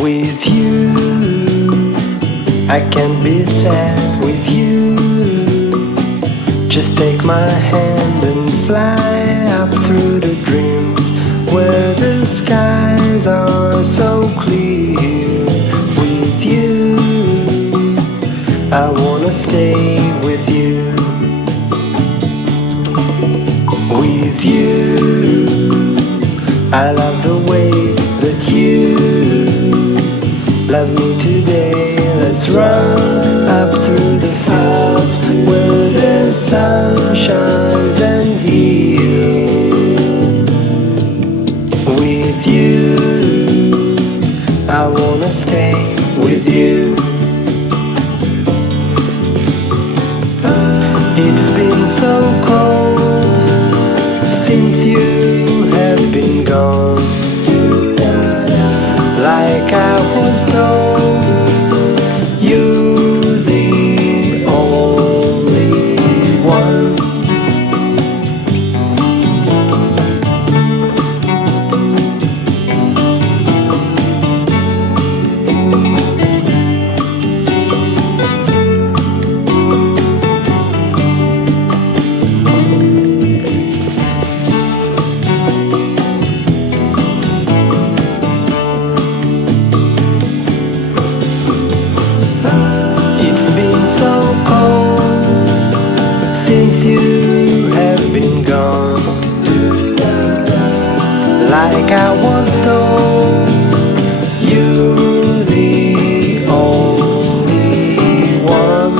With you, I can't be sad with you. Just take my hand and fly up through the dreams where the skies are so clear. With you, I wanna stay with you. With you, I love the way that you love me today. Let's run up through the fields where the sun shines and heals. With you, I wanna stay with you. It's been so cold since you have been gone. Like I was told, you're the only one. Since you have been gone, like I was told, you're the only one.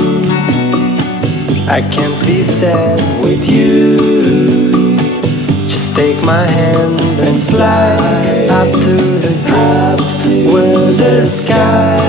I can't be sad with you. Just take my hand and fly up to the clouds where the sky